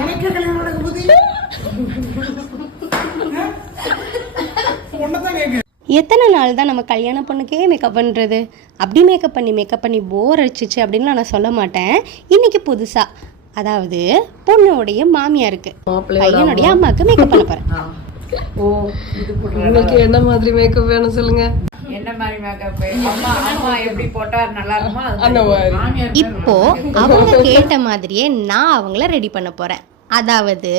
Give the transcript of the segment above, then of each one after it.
எனக்கு கல்யாணம் நடக்க போகுது. ஒன்னதான் கேட்க. எத்தனை நாள் தான் நம்ம கல்யாண பொண்ணுக்கே மேக்கப் பண்ணுறது? அப்படி மேக்கப் பண்ணி போர் அடிச்சிச்சு அப்படின்னு நான் சொல்ல மாட்டேன். இன்னைக்கு புதுசாக, அதாவது பொண்ணுடைய மாமியாருக்கு பையனுடைய அம்மாவுக்கு மேக்கப் பண்ண போகிறேன். ஓ, உங்களுக்கு என்ன மாதிரி மேக்கப் வேணும் சொல்லுங்க. என்ன மாதிரி மேக்கப்? அம்மா எப்படி போட்டா நல்லா இருக்குமோ அந்த மாதிரி. இப்போ அவங்க கேட்ட மாதிரியே நான் அவங்கள ரெடி பண்ண போகிறேன். அதாவது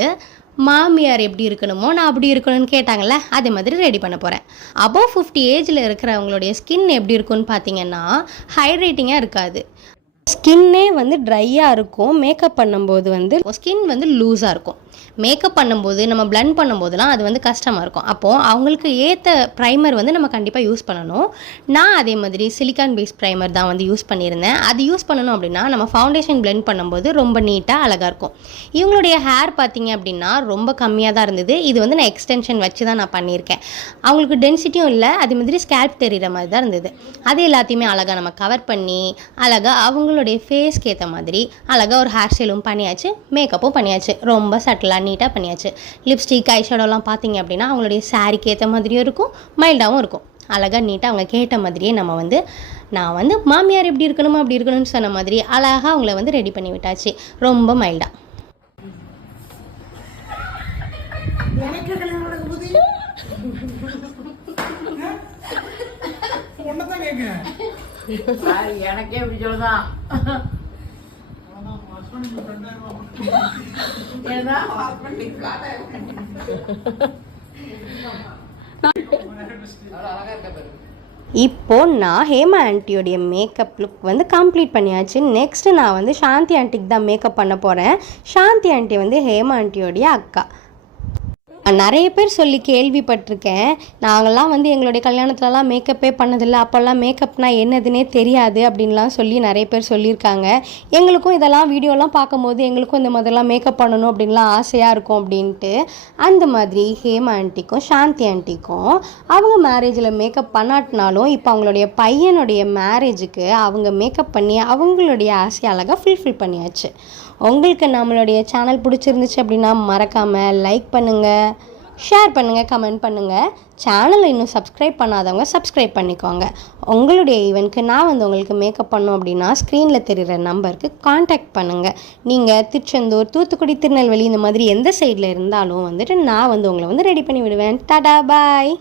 மாமியார் எப்படி இருக்கணுமோ நான் அப்படி இருக்கணும்னு கேட்டாங்கல்ல, அதே மாதிரி ரெடி பண்ண போகிறேன். அபவ் 50 ஏஜில் இருக்கிறவங்களுடைய ஸ்கின் எப்படி இருக்குன்னு பார்த்தீங்கன்னா ஹைட்ரேட்டிங்காக இருக்காது. ஸ்கின்னே வந்து ட்ரையாக இருக்கும். மேக்கப் பண்ணும்போது வந்து ஸ்கின் வந்து லூஸாக இருக்கும். மேக்கப் பண்ணும்போது நம்ம பிளண்ட் பண்ணும்போதுலாம் அது வந்து கஷ்டமாக இருக்கும். அப்போது அவங்களுக்கு ஏற்ற ப்ரைமர் வந்து நம்ம கண்டிப்பாக யூஸ் பண்ணணும். நான் அதே மாதிரி சிலிக்கான் பேஸ்ட் ப்ரைமர் தான் வந்து யூஸ் பண்ணியிருந்தேன். அது யூஸ் பண்ணணும் அப்படின்னா நம்ம ஃபவுண்டேஷன் பிளெண்ட் பண்ணும்போது ரொம்ப நீட்டாக அழகாக இருக்கும். இவங்களுடைய ஹேர் பார்த்திங்க அப்படின்னா ரொம்ப கம்மியாக தான் இருந்தது. இது வந்து நான் எக்ஸ்டென்ஷன் வச்சு தான் நான் பண்ணியிருக்கேன். அவங்களுக்கு டென்சிட்டியும் இல்லை, அதே மாதிரி ஸ்கேல்ப் தெரிகிற மாதிரி தான் இருந்தது. அது எல்லாத்தையுமே அழகாக நம்ம கவர் பண்ணி அழகாக அவங்களுடைய ஃபேஸ்க்கு ஏற்ற மாதிரி அழகாக ஒரு ஹேர் ஸ்டைலும் பண்ணியாச்சு, மேக்கப்பும் பண்ணியாச்சு. ரொம்ப சட்டிலாக நீட்டாக பண்ணியாச்சு. லிப்ஸ்டிக் ஐஷேடோலாம் பார்த்தீங்க அப்படின்னா அவங்களுடைய சாரிக்கு ஏற்ற மாதிரியும் இருக்கும், மைல்டாகவும் இருக்கும். அழகாக நீட்டாக அவங்க கேட்ட மாதிரியே நம்ம வந்து நான் வந்து மாமியார் எப்படி இருக்கணுமோ அப்படி இருக்கணும்னு சொன்ன மாதிரி அழகாக அவங்கள வந்து ரெடி பண்ணி விட்டாச்சு, ரொம்ப மைல்டாக. எனக்கு கல்யாணம் நடக்க போகுது. ஒன்னதான் கேட்க. எனக்கே இப்படி சொல்லுதான். இப்போ நான் ஹேமா ஆண்டியோடைய மேக்கப் லுக் வந்து கம்ப்ளீட் பண்ணியாச்சு. நெக்ஸ்ட்டு நான் வந்து சாந்தி ஆண்டிக்கு தான் மேக்கப் பண்ண போகிறேன். சாந்தி ஆண்டி வந்து ஹேமா ஆண்டியோடைய அக்கா. நிறைய பேர் சொல்லி கேள்விப்பட்டிருக்கேன், நாங்கள்லாம் வந்து எங்களுடைய கல்யாணத்துலலாம் மேக்கப்பே பண்ணதில்லை, அப்போல்லாம் மேக்கப்னால் என்னதுன்னே தெரியாது அப்படின்லாம் சொல்லி நிறைய பேர் சொல்லியிருக்காங்க. எங்களுக்கும் இதெல்லாம் வீடியோலாம் பார்க்கும்போது எங்களுக்கும் இந்த மாதிரிலாம் மேக்கப் பண்ணணும் அப்படின்லாம் ஆசையாக இருக்கும் அப்படின்ட்டு. அந்த மாதிரி ஹேமா ஆண்டிக்கும் சாந்தி ஆண்டிக்கும் அவங்க மேரேஜில் மேக்கப் பண்ணாட்டினாலும் இப்போ அவங்களுடைய பையனுடைய மேரேஜுக்கு அவங்க மேக்கப் பண்ணி அவங்களுடைய ஆசையை அழகாக ஃபுல்ஃபில் பண்ணியாச்சு. உங்களுக்கு நம்மளுடைய சேனல் பிடிச்சிருந்துச்சு அப்படின்னா மறக்காமல் லைக் பண்ணுங்கள், ஷேர் பண்ணுங்கள், கமெண்ட் பண்ணுங்கள். சேனலை இன்னும் சப்ஸ்கிரைப் பண்ணாதவங்க சப்ஸ்கிரைப் பண்ணிக்கோங்க. உங்களுடைய ஈவென்ட்க்கு நான் வந்து உங்களுக்கு மேக்கப் பண்ணோம் அப்படின்னா ஸ்க்ரீனில் தெரிகிற நம்பருக்கு காண்டாக்ட் பண்ணுங்கள். நீங்கள் திருச்செந்தூர், தூத்துக்குடி, திருநெல்வேலி இந்த மாதிரி எந்த சைடில் இருந்தாலும் வந்துட்டு நான் வந்து உங்களை வந்து ரெடி பண்ணி விடுவேன். டாடா, பாய்.